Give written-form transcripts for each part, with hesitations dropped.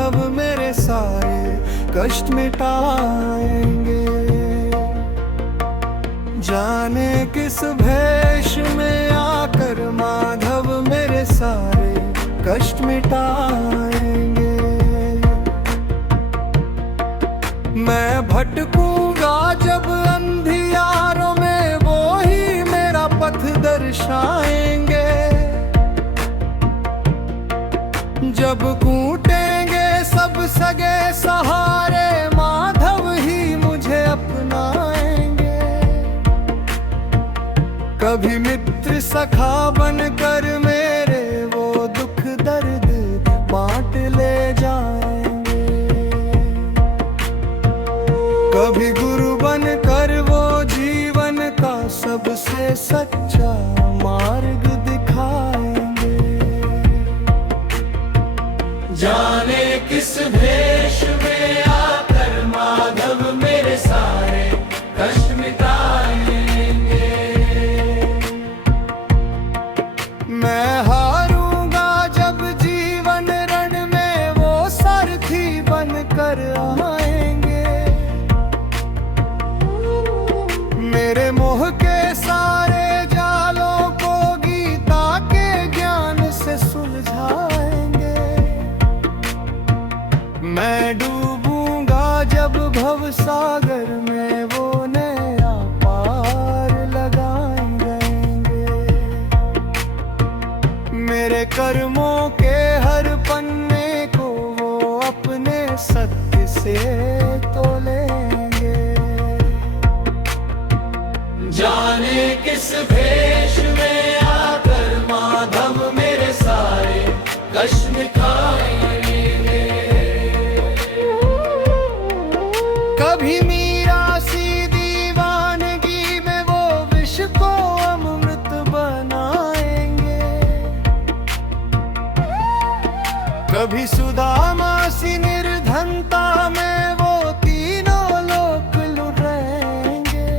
माधव मेरे सारे कष्ट मिटाएंगे। जाने किस भेष में आकर माधव मेरे सारे कष्ट मिटाएंगे। मैं भटकूंगा जब अंधियारों में, वो ही मेरा पथ दर्शाएंगे। जब कूटेंगे सब सगे सहारे, माधव ही मुझे अपनाएंगे। कभी मित्र सखा बनकर मेरे वो दुख दर्द बांट ले जाएंगे। कभी गुरु बनकर वो जीवन का सबसे सच्चा मार्ग दिखाएंगे। जाने किस भेष में आकर माधव मेरे सारे कष्ट मिटाएंगे। मैं हारूंगा जब जीवन रण में, वो सारथी बनकर आएंगे। मेरे मोह के सारे जालों को गीता के ज्ञान से सुलझाएंगे। मैं डूबूंगा जब भव सागर में, वो नया पार लगाएंगे। मेरे कर्मों के हर पन्ने को वो अपने सत्य से तोलेंगे। जाने किस भेष में आकर माधव मेरे सारे कष्ट मिटाएंगे। कभी मीरा सी दीवानगी में वो विष को अमृत बनाएंगे। कभी सुदामा सी निर्धनता में वो तीनों लोक लुटाएंगे।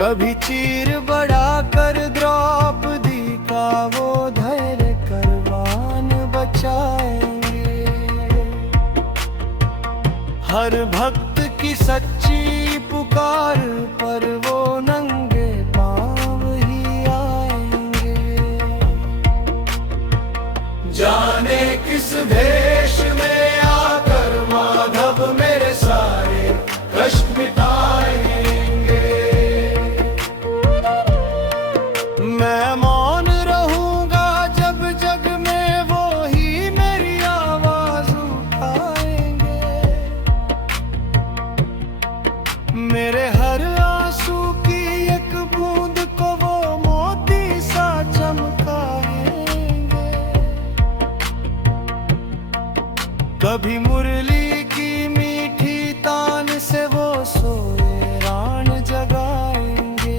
कभी चीर बढ़ा कर द्रौपदी का वो धैर्य करवान बचाएंगे। हर भक्त की सच्ची पुकार पर वो नंगे पांव ही आएंगे। जाने किस भेष में आकर माधव मेरे सारे कष्ट मिटाएंगे। मैं मौन रहूंगा जब जग में, वो ही मेरी आवाज उठाएंगे। मेरे हर आंसू की एक बूंद को वो मोती सा चमकाएंगे। कभी मुरली की मीठी तान से वो सोए राण जगाएंगे।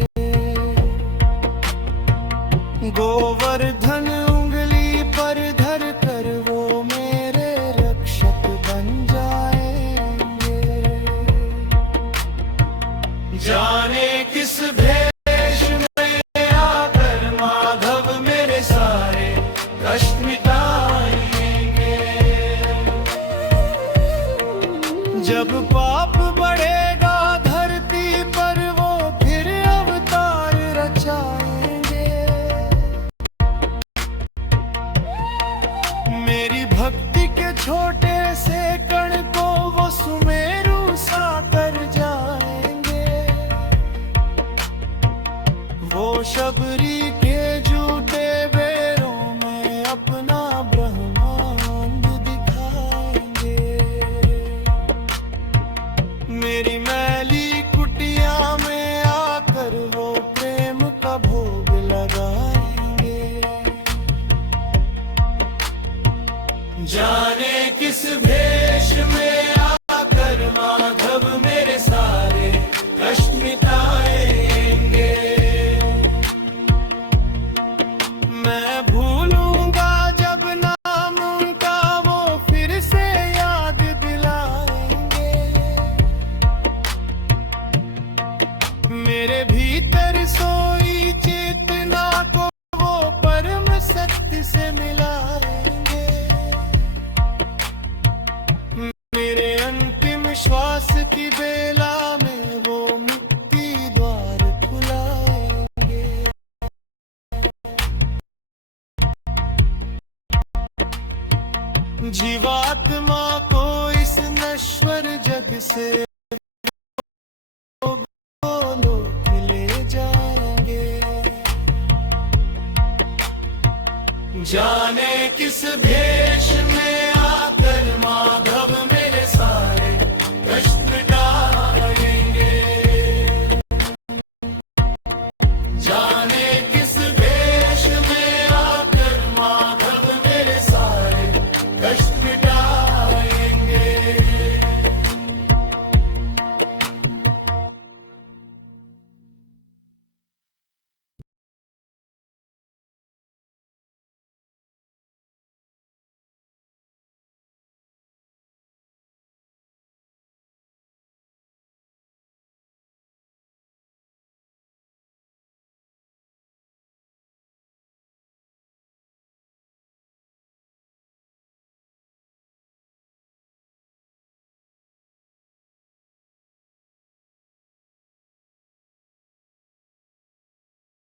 गोवर्धन उंगली पर धर कर वो मेरे रक्षक बन जाएंगे। जाने किस भेष में आकर माधव मेरे सारे कष्ट मिटाएंगे। जब पाप बढ़ेगा धरती पर, वो फिर अवतार रचाएंगे। मेरी भक्ति के छोटे से कण को वो सुमेरु सा कर जाएंगे। वो शबरी के झूठे बेरों में अपना ब्रह्मांड दिखाएंगे। मेरी मैली कुटिया में आकर वो प्रेम का भोग लगाएंगे। जाने किस भेष में आकर माधव मेरे सारे कष्ट मिटाएंगे। मैं भूलूंगा जब नाम उनका, वो फिर से याद दिलाएंगे। मेरे भीतर सोई चेतना को वो परम सत्य से मिलाएंगे। जीवात्मा को इस नश्वर जग से